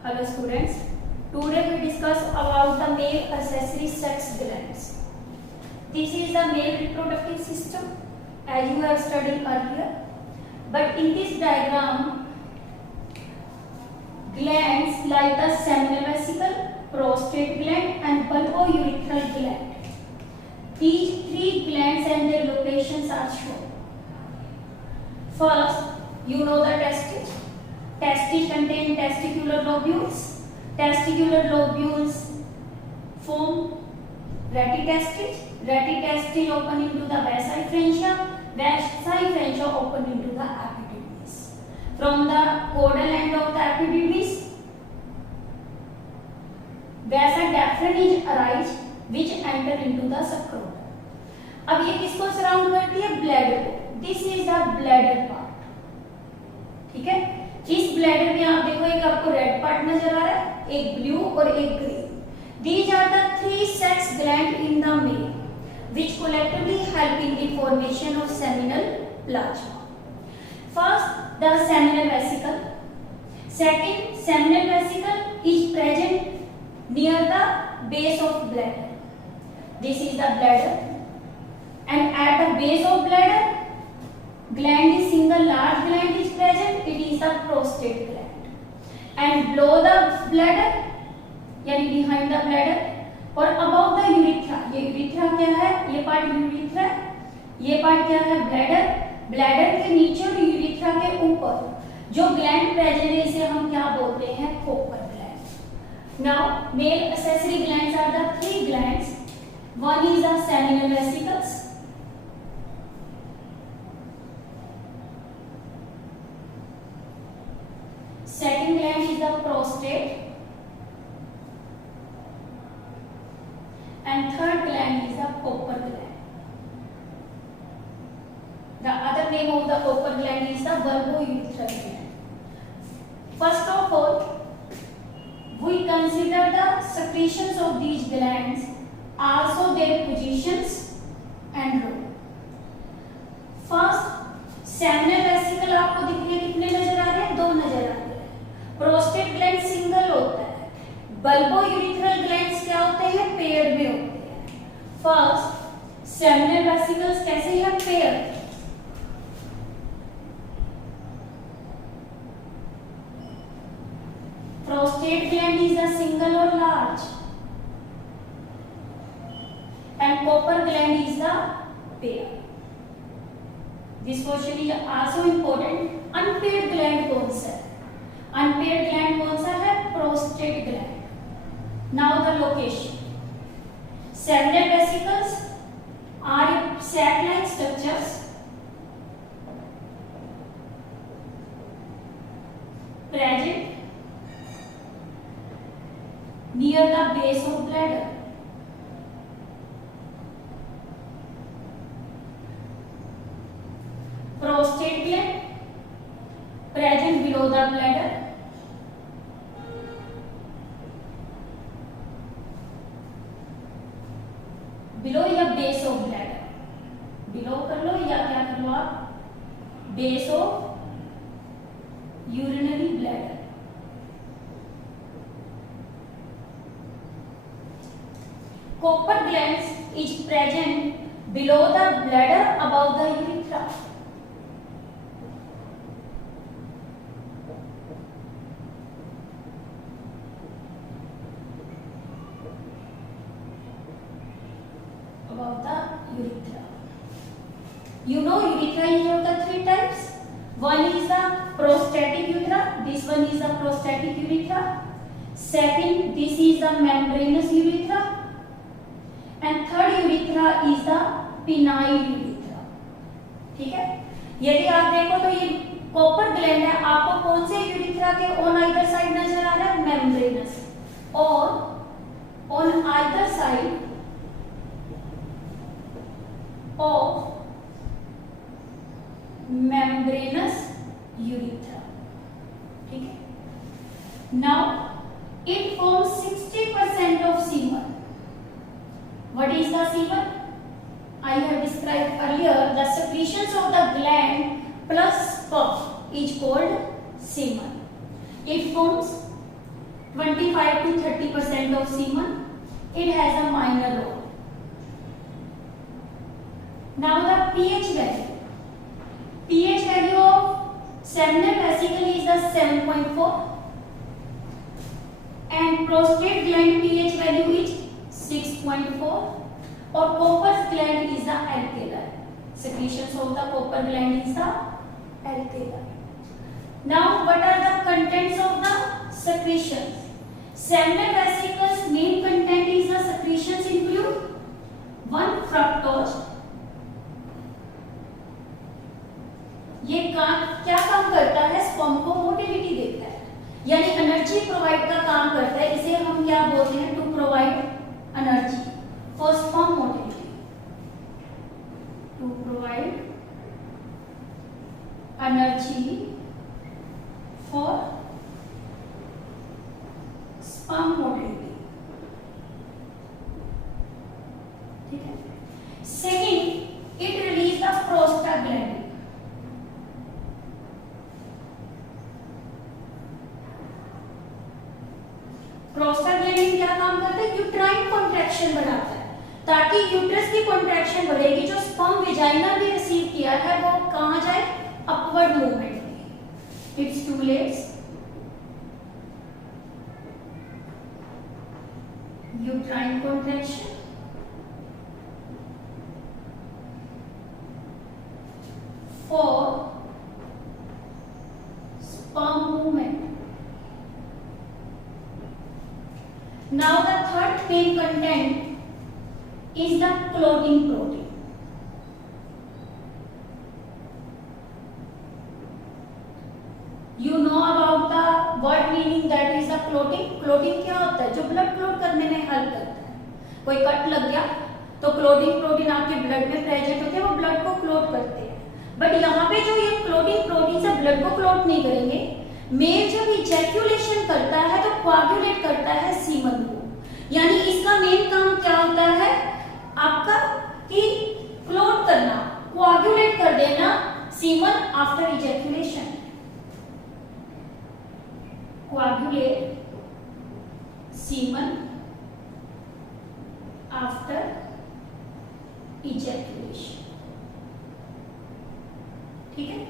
Hello students, today we discuss about the male accessory sex glands. This is the male reproductive system as you have studied earlier. But in this diagram, glands like the seminal vesicle, prostate gland and bulbourethral gland. These three glands and their locations are shown. First, you know the testes. Testes contain testicular lobules. Testicular lobules form retitestes. Retitestes open into the vasa efferentia. Vasa efferentia open into the epididymis. From the caudal end of the epididymis, vasa deferens arise which enter into the scrotum. अब ये किसको surround करती है? Bladder को. This is the bladder part. ठीक है. इस bladder में आप देखो एक आपको रेड पार्ट नजर आ रहा है, एक ब्लू और एक green. These are the three sex glands in the male which collectively help in the formation of seminal plasma. First, the seminal vesicle. Second, seminal vesicle is present near the base of bladder. This is the bladder, and at the base of bladder, gland is single large gland is present. It is the prostate gland, and below the bladder, यानी behind the bladder और above the urethra. ये urethra क्या है? ये part urethra है. ये part क्या है? bladder. bladder के नीचे और urethra के ऊपर जो gland present है इसे हम क्या बोलते हैं? Copper gland. Now, male accessory glands are the three glands. One is the seminal vesicles. Second gland is the prostate, and third gland is the Cooper gland. The other name of the Cooper gland is the bulbourethral gland. First of all, we consider the secretions of these glands, also their positions and role. First, seminal vesicle आपको दिखने कितने नजर आ रहे हैं? दो नजर आ रहे हैं. प्रोस्टेट ग्लैंड सिंगल होता है. बल्बोयूरिथ्रल ग्लैंड्स क्या होते हैं? पेयर में होते हैं. फर्स्ट, सेमिनल वेसिकल्स कैसे हैं? Pair. Prostate gland is a single और large, and Cowper gland is the pair. This question is also important. Unpaired gland कौन सा है? अनपेयर्ड ग्लैंड कौन सा है? Prostate gland. Now the location. Seminal vesicles are sac like structures present near the base of bladder. Prostate gland present below the bladder. Below या base of bladder. Below कर लो या क्या कर लो आप? Base of urinary bladder. Cooper glands is present below the bladder above the urethra. Above the urethra. You know urethra is of the three types. One is the prostatic urethra. This one is the prostatic urethra. Second, this is the membranous urethra. And third urethra is the penile urethra. ठीक है. यदि आप देखो तो ये copper gland है. आपको कौन से यूरिथ्रा के ऑन आइदर साइड नजर आ रहा है? मेम्ब्रेनस. और on either side of membranous urethra. ठीक है. Now it forms 60% of semen. What is the semen? I have described earlier. The secretions of the gland plus sperm is called semen. It forms 25 to 30% of semen. It has a minor role. Now the pH value. pH value of seminal vesicle is the 7.4 and prostate gland pH value is 6.4 or Cooper's gland is the alkaline. Secretions of the Cooper gland is the alkaline. Now what are the contents of the secretions? Seminal vesicles main content is the secretions include 1 fructose. ये क्या काम करता है? Sperm को motility देता है, यानी energy provide का काम करता है. इसे हम क्या बोलते हैं? To provide energy for sperm motility. To provide energy for sperm motility. ठीक है. Second, it release the prostaglandin. Prostaglandin क्या काम करता है? यूट्राइन कॉन्ट्रैक्शन बढ़ाता है ताकि यूट्रस की कॉन्ट्रैक्शन बढ़ेगी. जो स्पर्म वेजाइना ने रिसीव किया है वो कहां जाए? अपवर्ड मूवमेंट में. It stimulates uterine contraction for sperm movement. Now the third main content is the clotting protein. You know about the word meaning, that is the clotting. Clotting क्या होता है? जो ब्लड क्लॉट करने में help करता है. कोई कट लग गया तो क्लॉटिंग प्रोटीन आपके ब्लड में प्रेजेंट होते हैं, वो ब्लड को क्लॉट करते हैं. बट यहाँ पे जो ये क्लॉटिंग प्रोटीन से ब्लड को क्लॉट नहीं करेंगे. मेल जब इजैक्यूलेशन करता है तो कोआगुलेट करता है सीमन को, यानी इसका मेन काम क्या होता है? आपका कि क्लॉट करना, कोआगुलेट कर देना semen after ejaculation. Coagulate semen after ejaculation. ठीक है.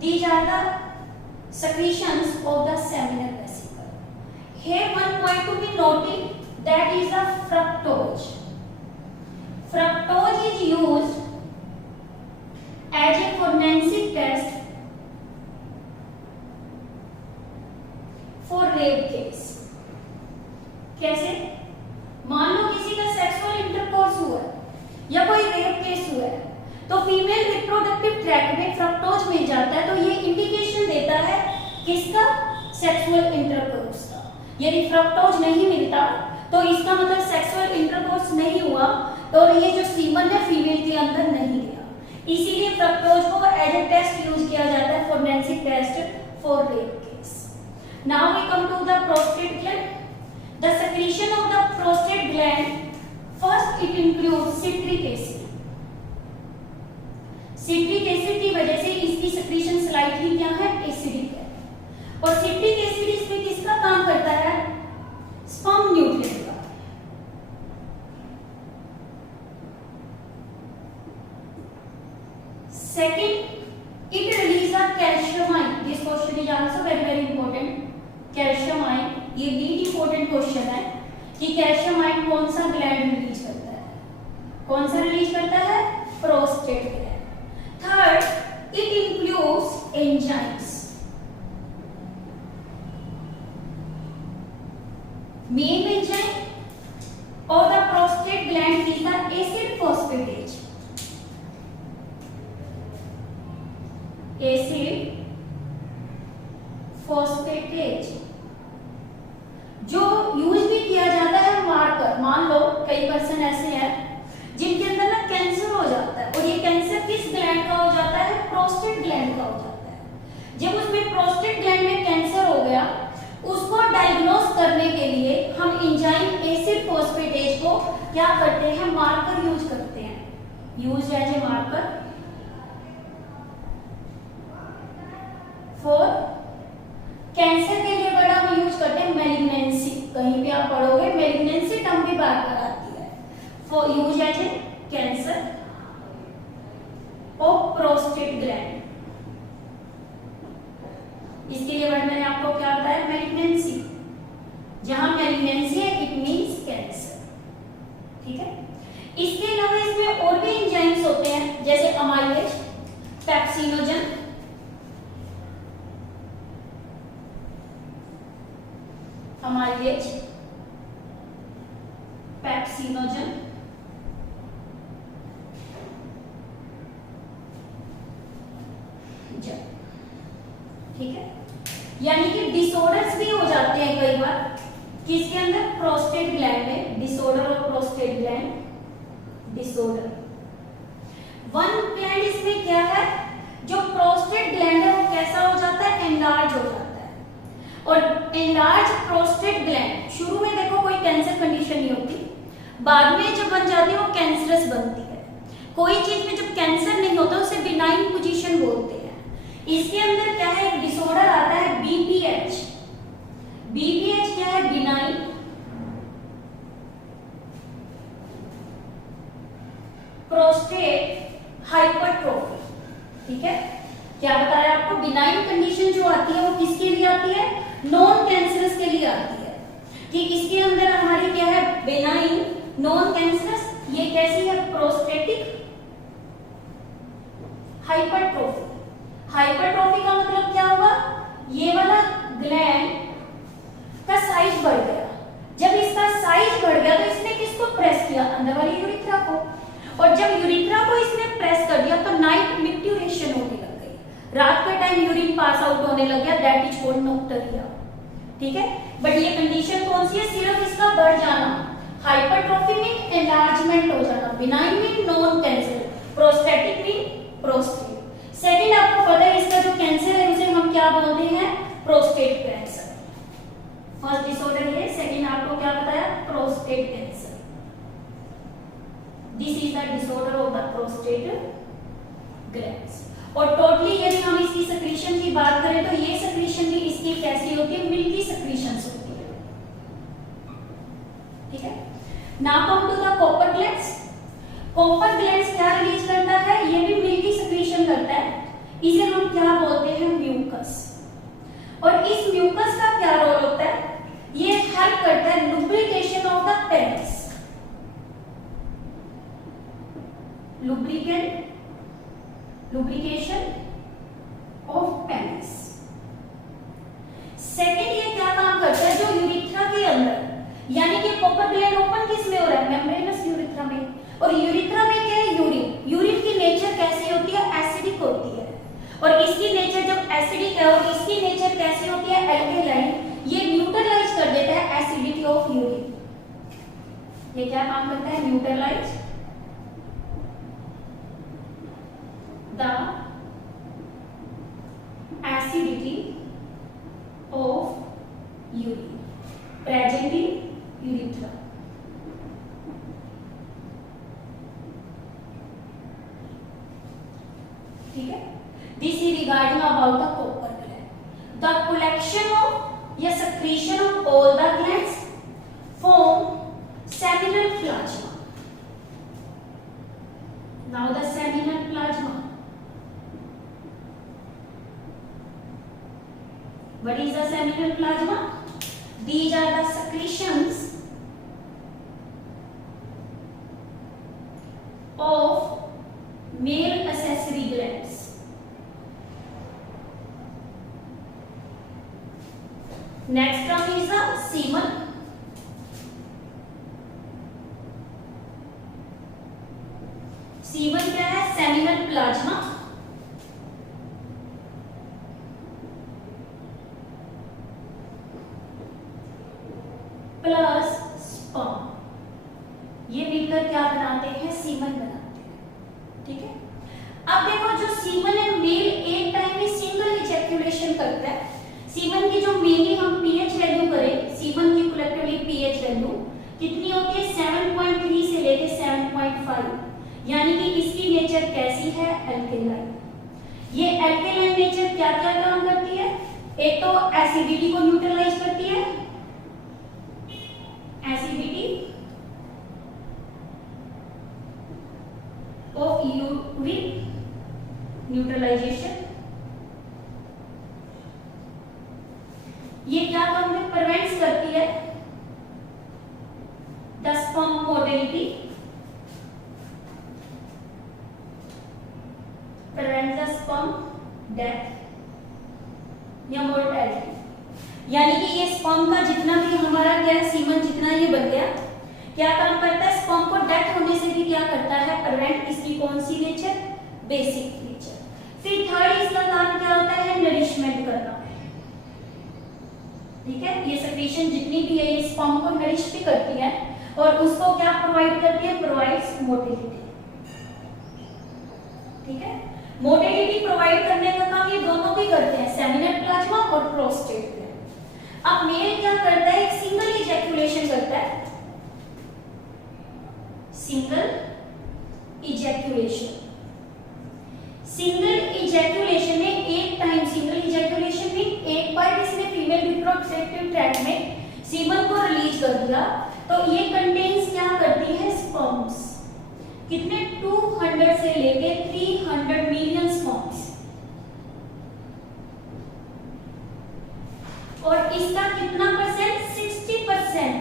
These are the secretions of the seminal vesicle. Here one point to be noted, that is the fructose. Fructose is used as a forensic test for rape case. कैसे? मान लो किसी का sexual intercourse हुआ या कोई rape case हुआ है तो फीमेल रिप्रोडक्टिव ट्रैक्ट में फ्रक्टोज मिल जाता है, तो ये इंडिकेशन देता है किसका? सेक्सुअल इंटरकोर्स का. यदि फ्रक्टोज नहीं मिलता तो इसका मतलब सेक्सुअल इंटरकोर्स नहीं हुआ और ये जो सीमन है फीमेल के अंदर नहीं गया. इसीलिए फ्रक्टोज को एज ए टेस्ट यूज किया जाता है, forensic test for rape case. Now we come to the prostate gland. The secretion of the prostate gland, first it includes citric acid. Citric acid की वजह से इसकी सेक्रीशन स्लाइटली क्या है? Acidic है. और सिट्रिक एसिड इसमें किसका काम करता है? स्पर्म न्यूट्रिएंट का. Second, it release a calcium ion. This question is also very very important. Calcium ion, ये भी इंपॉर्टेंट क्वेश्चन है कि कैल्शियम आयन कौन सा ग्लैंड रिलीज करता है? कौन सा रिलीज करता है? Prostate gland. Third, it includes enzymes. Main enzyme of the prostate gland is the acid phosphatase. Acid phosphatase जो यूज भी किया जाता है मार्कर. मान लो कई पर्सन ऐसे हैं जिनके अंदर ना कैंसर हो जाता है और ये कैंसर किस ग्लैंड का हो जाता है? प्रोस्टेट ग्लैंड का हो जाता है. जब उसमें प्रोस्टेट ग्लैंड में कैंसर हो गया, उसको डायग्नोस करने के लिए हम एंजाइम एसिड फोस्फेटेज को क्या करते हैं? मार्कर यूज करते हैं. Use as a marker for cancer के लिए बड़ा हम यूज करते हैं malignant for use as a cancer of prostate gland. इसके लिए वर्ड मैंने आपको क्या बताया, मैलिग्नेंसी। जहां मैलिग्नेंसी है इट मींस कैंसर, ठीक है। इसके अलावा इसमें और भी एंजाइम्स होते हैं जैसे अमाइलेज, पेप्सिनोजन, अमाइलेज, पेप्सिनोजन, ठीक है। यानी कि डिसऑर्डर्स भी हो जाते हैं कई बार किसके अंदर, प्रोस्टेट ग्लैंड में, disorder of prostate gland disorder. One gland इसमें क्या है, जो प्रोस्टेट ग्लैंड है वो कैसा हो जाता है, एनलार्ज हो जाता है। और एनलार्ज प्रोस्टेट ग्लैंड शुरू में देखो कोई कैंसर कंडीशन नहीं होती, बाद में जब बन जाती है वो कैंसरस बनती है। कोई चीज में जब कैंसर नहीं होता उसे बिनाइन पोजीशन बोलते हैं। इसके अंदर क्या है, एक डिसऑर्डर आता है बीपीएच। बीपीएच क्या है, बिनाइन प्रोस्टेट हाइपरट्रोफी, ठीक है। क्या बताया आपको, बिनाइन कंडीशन जो आती है वो किसके लिए आती है, नॉन कैंसरस के लिए आती है। कि इसके अंदर हमारी क्या है, बिनाइन नॉन कैंसरस, ये कैसी है, प्रोस्टेटिक हाइपरट्रोफी। हाइपरट्रोफी का मतलब क्या हुआ, ये वाला ग्लैंड का साइज बढ़ गया। जब इसका साइज बढ़ गया तो इसने किसको प्रेस किया, अंदर वाली यूरिथ्रा को। और जब यूरिथ्रा को इसने प्रेस कर दिया तो नाइट मिक्ट्यूरेशन होने लग गई, रात के टाइम यूरिन पास आउट होने लग गया, दैट इज कॉल्ड नॉक्टरिया, ठीक है। बट ये कंडीशन कौन सी है, सिर्फ इसका बढ़ जाना। हाइपरट्रोफी मीन एनलार्जमेंट हो जाना, benign mean non cancer, prostatic mean prostate. Second आपको पता है इसका जो कैंसर है उसे हम क्या बोलते हैं, प्रोस्टेट कैंसर। फर्स्ट डिसऑर्डर है, सेकंड आपको क्या बताया, prostate cancer. This is the disorder of the prostate glands. और टोटली यदि हम इसकी सेक्रीशन की बात करें तो ये सेक्रीशन भी इसकी कैसी होती है, मिल्की सेक्रीशंस होती है, ठीक है। Now come to the Cowper glands. Cowper glands क्या रिलीज करता है, ये भी मिल्की सेक्रीशन करता है, इसे हम क्या बोलते हैं, म्यूकस। और इस म्यूकस का क्या रोल होता है, ये हेल्प करता है lubrication of the penis, lubrication of penis. Second ये क्या काम करता है, जो यूरिथ्रा के अंदर, यानी कि कॉपर ग्लैंड ओपन किस में हो रहा है, मेम्ब्रेनस यूरिथ्रा में। और यूरिथ्रा में क्या है, यूरिन। यूरिन की नेचर कैसी होती है, एसिडिक होती है। और इसकी नेचर जब एसिडिक है और इसकी नेचर कैसी होती है, एल्केलाइन, ये न्यूट्रलाइज कर देता है एसिडिटी ऑफ यूरिन। ये क्या काम करता है, neutralize the acidity of urine present in urethra. ठीक है, this is regarding about the Cowper gland. The collection of या secretion of all the glands form seminal plasma. Now the seminal plasma, what is the seminal plasma? These are the secretions of male accessory glands. Next term is the semen. Semen क्या है, seminal plasma. Plus sperm, ये मिलकर क्या बनाते हैं, semen बनाते हैं। ठीक है, अब देखो जो सीमन है, मेल एक टाइम में सिंगल इजैक्यूलेशन करता है। सीमन की जो मेनली हम पीएच वैल्यू करें, सीमन की कलेक्टिवली पीएच वैल्यू कितनी होती है, 7.3 से लेके 7.5, यानी कि इसकी नेचर कैसी है, एल्केलाइन। ये एल्केलाइन नेचर क्या क्या काम करती है, एक तो एसिडिटी को न्यूट्रलाइज करती है, एसिडिटी ये क्या काम है, प्रिवेंट्स करती है the sperm motility, prevent the sperm death या मोर्टेलिटी। यानी कि ये स्पर्म का जितना भी हमारा क्या है, सीमन जितना ये बन गया, क्या काम करता है, स्पर्म को डेथ होने से भी क्या करता है, प्रिवेंट। इसकी कौन सी नेचर, बेसिक नेचर। फिर थर्ड इसका काम क्या होता है, नरिशमेंट करना। ठीक है, ये सेक्रेशन जितनी भी है ये स्पर्म को नरिश भी करती है और उसको क्या प्रोवाइड करती है, प्रोवाइड्स मोटिलिटी। ठीक है, मोटिलिटी प्रोवाइड करने का काम ये दोनों भी करते हैं, सेमिनल प्लाज्मा और प्रोस्टेट ग्लैंड। अब मेल क्या करता है, एक सिंगल इजैकुलेशन करता है, सिंगल इजैकुलेशन। सिंगल इजैकुलेशन में एक टाइम, सिंगल इजैकुलेशन में एक बार इसने फीमेल रिप्रोडक्टिव ट्रैक्ट में सीमन को रिलीज कर दिया, तो ये कंटेन्स क्या करती है, स्पर्म्स। कितने, 200 से लेके 300 मिलियन स्पर्म्स। और इसका कितना परसेंट, 60%।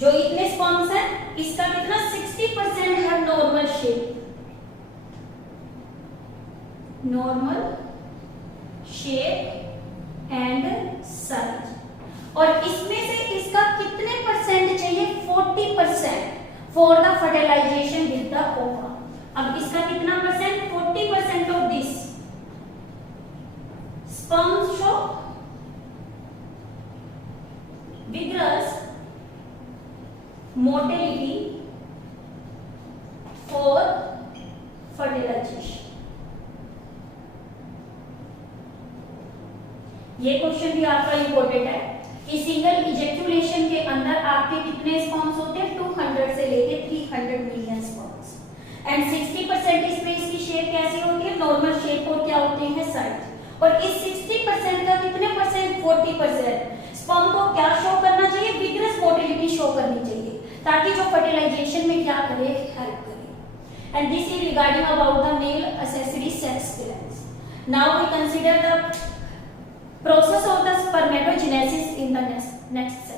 जो इतने स्पर्म्स हैं इसका कितना, 60% है normal shape, normal shape and size. और इसमें से इसका कितने परसेंट चाहिए, 40% for the fertilization with the ova. अब इसका कितना परसेंट, 40% of this sperms show vigorous motility for fertilization। ये क्वेश्चन भी आपका इंपॉर्टेंट है कि सिंगल इजेक्यूलेशन के अंदर आपके कितने स्पर्म्स होते हैं, 200 से लेके 300 मिलियन स्पर्म्स। एंड 60% इसमें इसकी शेप कैसी होती है, नॉर्मल शेप, और क्या होते हैं, साइज। और इस 60% का कितने परसेंट, 40% स्पर्म को क्या शो करना चाहिए, विगरस मोटिलिटी शो करनी चाहिए, ताकि जो फर्टिलाइजेशन में क्या करे, हेल्प करे। And this is regarding about the male accessory sex glands। Now we consider the process of the spermatogenesis in the next